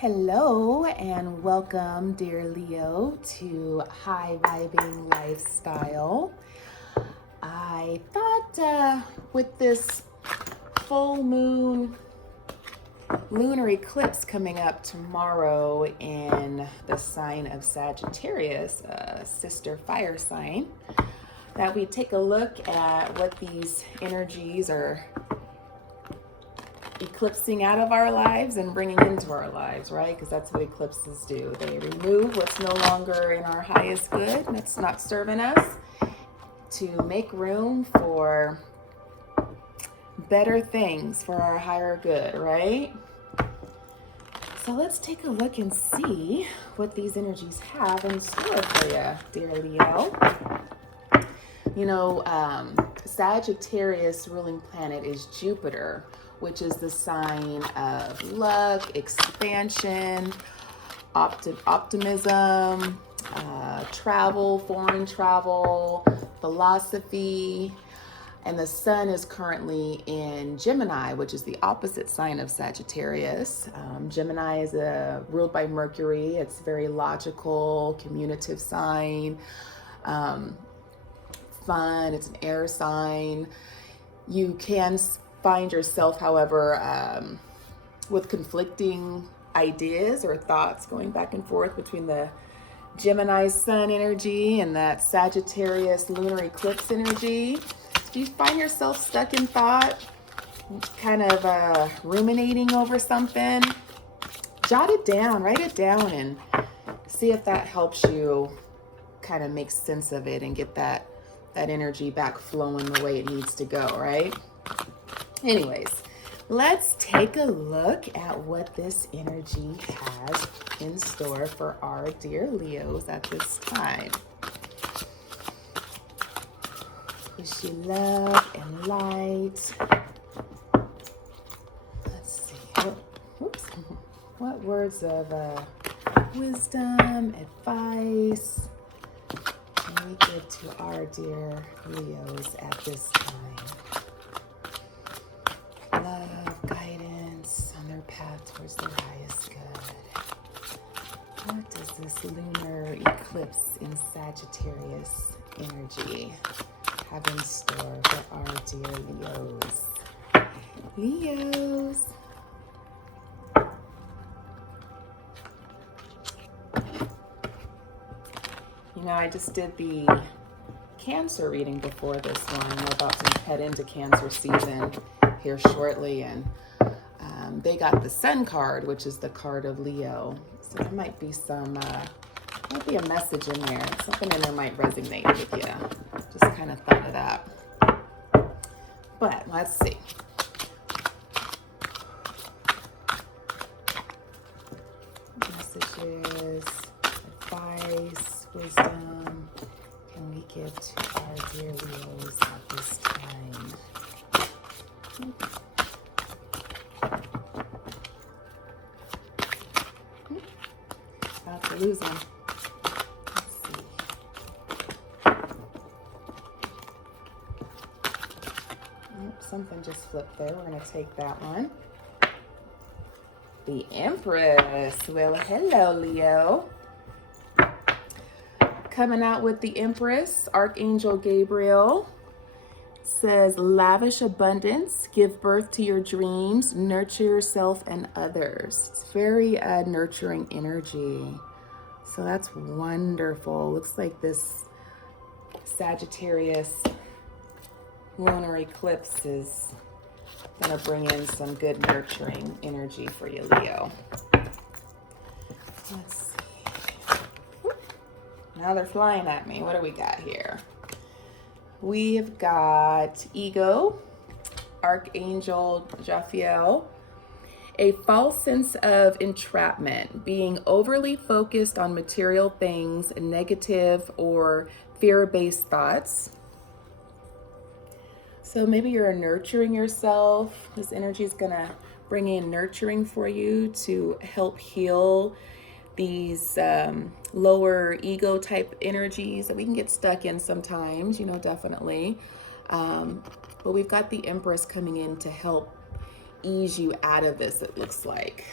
Hello and welcome, dear Leo, to High Vibing Lifestyle. I thought with this full moon lunar eclipse coming up tomorrow in the sign of Sagittarius, a sister fire sign, that we take a look at what these energies are eclipsing out of our lives and bringing into our lives, right? Because that's what eclipses do. They remove what's no longer in our highest good, that's not serving us, to make room for better things, for our higher good, right? So let's take a look and see what these energies have in store for you, dear Leo. You know, Sagittarius ruling planet is Jupiter, which is the sign of luck, expansion, optimism, travel, foreign travel, philosophy. And the sun is currently in Gemini, which is the opposite sign of Sagittarius. Gemini is ruled by Mercury. It's very logical, communicative sign, fun. It's an air sign. You can find yourself, however, with conflicting ideas or thoughts going back and forth between the Gemini sun energy and that Sagittarius lunar eclipse energy. If you find yourself stuck in thought, kind of ruminating over something, jot it down, write it down, and see if that helps you kind of make sense of it and get that energy back flowing the way it needs to go, right? Anyways, let's take a look at what this energy has in store for our dear Leos at this time. Wish you love and light. Let's see. What words of wisdom, advice can we give to our dear Leos at this time? Love, guidance on their path towards their highest good. What does this lunar eclipse in Sagittarius energy have in store for our dear Leos? Leos. You know, I just did the Cancer reading before this one. We're about to head into Cancer season here shortly, and they got the Sun card, which is the card of Leo. So there might be a message in there. Something in there might resonate with you. Just kind of thought of that. But let's see. Messages, advice, wisdom can we give to our dear Leos at this time? About to lose them. Let's see. Something just flipped there. We're going to take that one. The Empress. Well, hello, Leo. Coming out with the Empress, Archangel Gabriel says, lavish abundance, give birth to your dreams, nurture yourself and others. It's very nurturing energy. So that's wonderful. Looks like this Sagittarius lunar eclipse is going to bring in some good nurturing energy for you, Leo. Let's see. Now they're flying at me. What do we got here? We've got Ego, Archangel Jophiel, a false sense of entrapment, being overly focused on material things, negative or fear-based thoughts. So maybe you're nurturing yourself. This energy is going to bring in nurturing for you to help heal these lower ego type energies that we can get stuck in sometimes, you know, definitely. But we've got the Empress coming in to help ease you out of this, it looks like.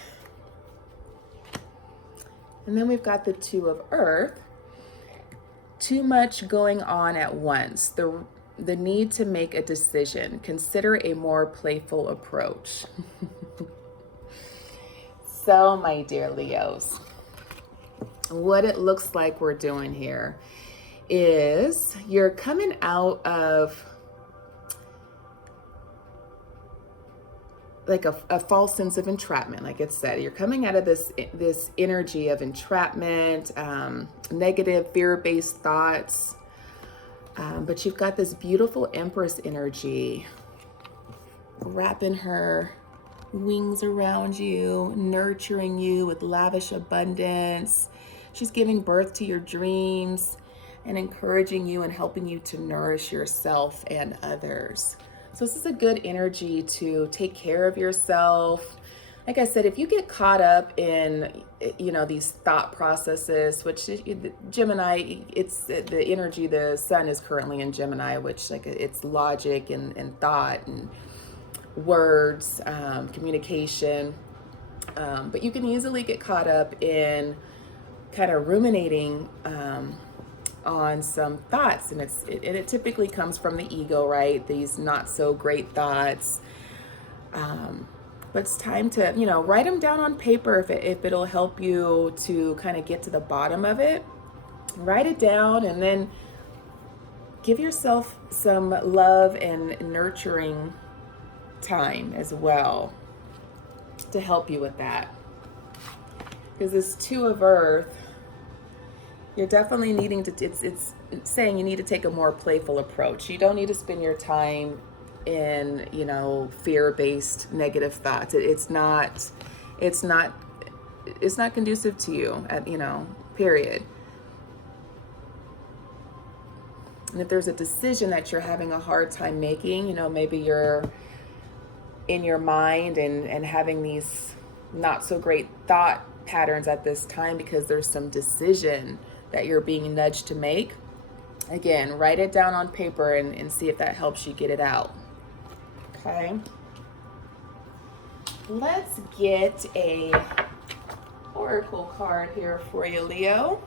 And then we've got the Two of Earth. Too much going on at once. The need to make a decision. Consider a more playful approach. So, my dear Leos, what it looks like we're doing here is you're coming out of like a false sense of entrapment. Like it said, you're coming out of this energy of entrapment, negative fear-based thoughts, but you've got this beautiful Empress energy wrapping her wings around you, nurturing you with lavish abundance. She's giving birth to your dreams and encouraging you and helping you to nourish yourself and others. So this is a good energy to take care of yourself. Like I said, if you get caught up in, these thought processes, which Gemini, it's the energy, the sun is currently in Gemini, which it's logic and thought and words, communication. But you can easily get caught up in kind of ruminating on some thoughts, and it typically comes from the ego, right? These not so great thoughts. But it's time to, write them down on paper if it'll help you to kind of get to the bottom of it. Write it down and then give yourself some love and nurturing time as well to help you with that. Because this Two of Earth, you're definitely needing to, it's saying you need to take a more playful approach. You don't need to spend your time in, fear-based negative thoughts. It's not conducive to you, period. And if there's a decision that you're having a hard time making, maybe you're in your mind and having these not so great thought patterns at this time because there's some decision that you're being nudged to make. Again, write it down on paper and see if that helps you get it out. Okay. Let's get a oracle card here for you, Leo.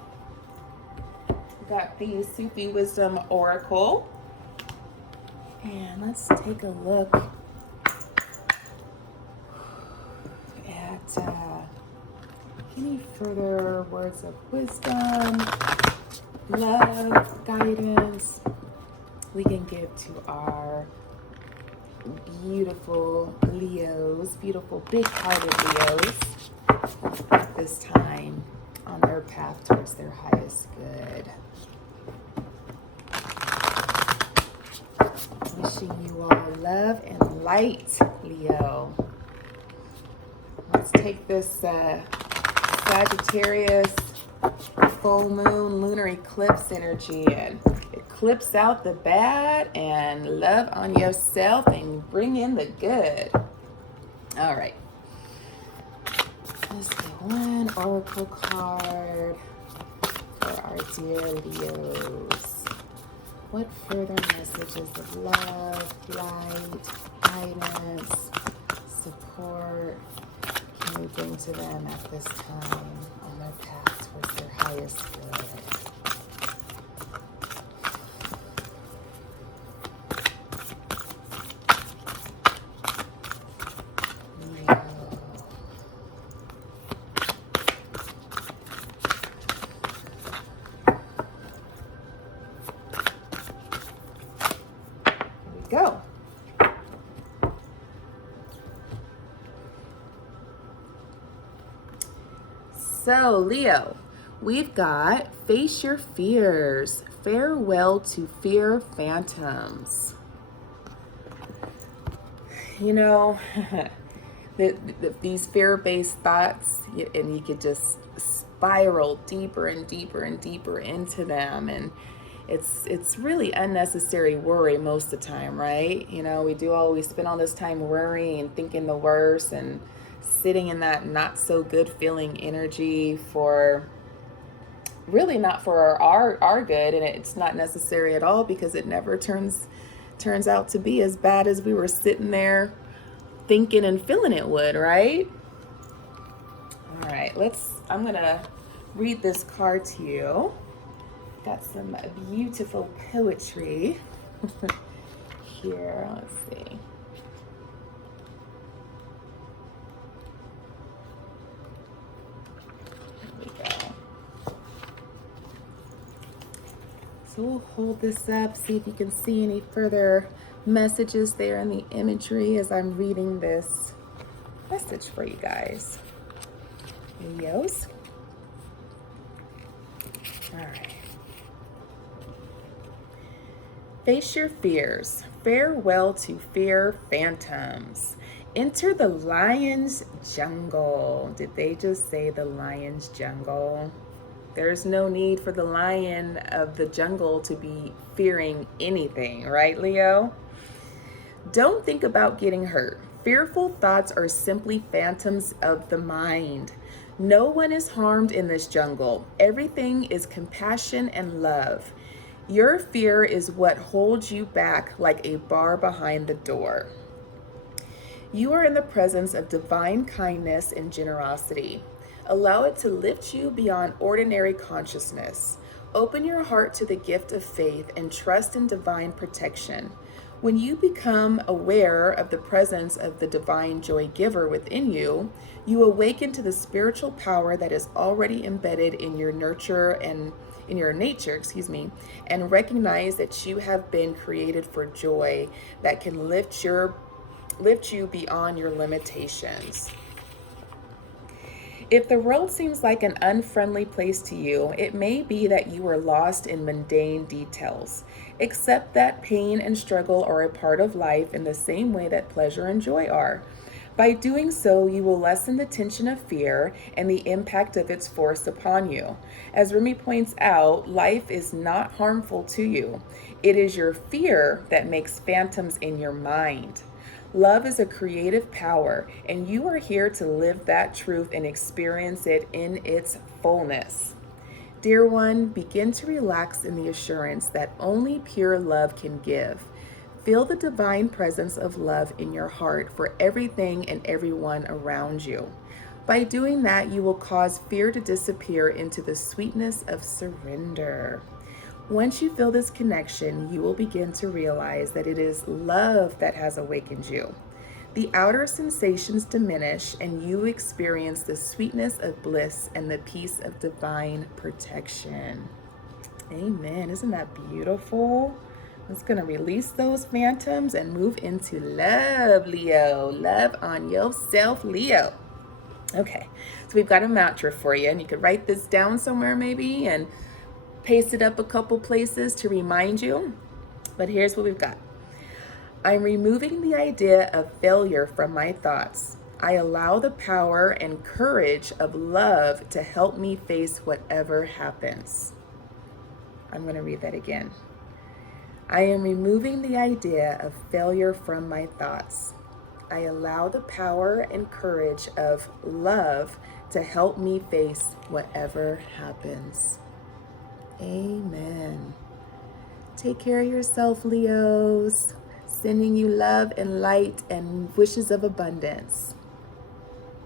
Got the Sufi Wisdom Oracle. And let's take a look at any further words of wisdom, love, guidance we can give to our beautiful Leos, beautiful big-hearted Leos at this time on their path towards their highest good. Wishing you all love and light, Leo. Let's take this Sagittarius full moon lunar eclipse energy and eclipse out the bad and love on yourself and bring in the good. All right. Let's get one oracle card for our dear Leos. What further messages of love, light, guidance, support can we bring to them at this time on their path towards their highest good? Go. So, Leo, we've got face your fears. Farewell to fear phantoms. These fear-based thoughts, and you could just spiral deeper and deeper and deeper into them, and it's really unnecessary worry most of the time, right? We spend all this time worrying and thinking the worst and sitting in that not so good feeling energy for really not for our good, and it's not necessary at all because it never turns out to be as bad as we were sitting there thinking and feeling it would, right? All right, I'm gonna read this card to you. Got some beautiful poetry here. Let's see. There we go. So we'll hold this up, see if you can see any further messages there in the imagery as I'm reading this message for you guys. Leos. All right. Face your fears. Farewell to fear phantoms. Enter the lion's jungle. Did they just say the lion's jungle? There's no need for the lion of the jungle to be fearing anything, right, Leo? Don't think about getting hurt. Fearful thoughts are simply phantoms of the mind. No one is harmed in this jungle. Everything is compassion and love. Your fear is what holds you back like a bar behind the door. You are in the presence of divine kindness and generosity. Allow it to lift you beyond ordinary consciousness. Open your heart to the gift of faith and trust in divine protection. When you become aware of the presence of the divine joy giver within you, you awaken to the spiritual power that is already embedded in your nature, and recognize that you have been created for joy that can lift you beyond your limitations. If the world seems like an unfriendly place to you, it may be that you are lost in mundane details. Accept that pain and struggle are a part of life in the same way that pleasure and joy are. By doing so, you will lessen the tension of fear and the impact of its force upon you. As Rumi points out, life is not harmful to you. It is your fear that makes phantoms in your mind. Love is a creative power, and you are here to live that truth and experience it in its fullness. Dear one, begin to relax in the assurance that only pure love can give. Feel the divine presence of love in your heart for everything and everyone around you. By doing that, you will cause fear to disappear into the sweetness of surrender. Once you feel this connection, you will begin to realize that it is love that has awakened you. The outer sensations diminish, and you experience the sweetness of bliss and the peace of divine protection. Amen. Isn't that beautiful? I'm just going to release those phantoms and move into love, Leo. Love on yourself, Leo. Okay, so we've got a mantra for you, and you could write this down somewhere maybe and paste it up a couple places to remind you. But here's what we've got. I'm removing the idea of failure from my thoughts. I allow the power and courage of love to help me face whatever happens. I'm going to read that again. I am removing the idea of failure from my thoughts. I allow the power and courage of love to help me face whatever happens. Amen. Take care of yourself, Leos. Sending you love and light and wishes of abundance.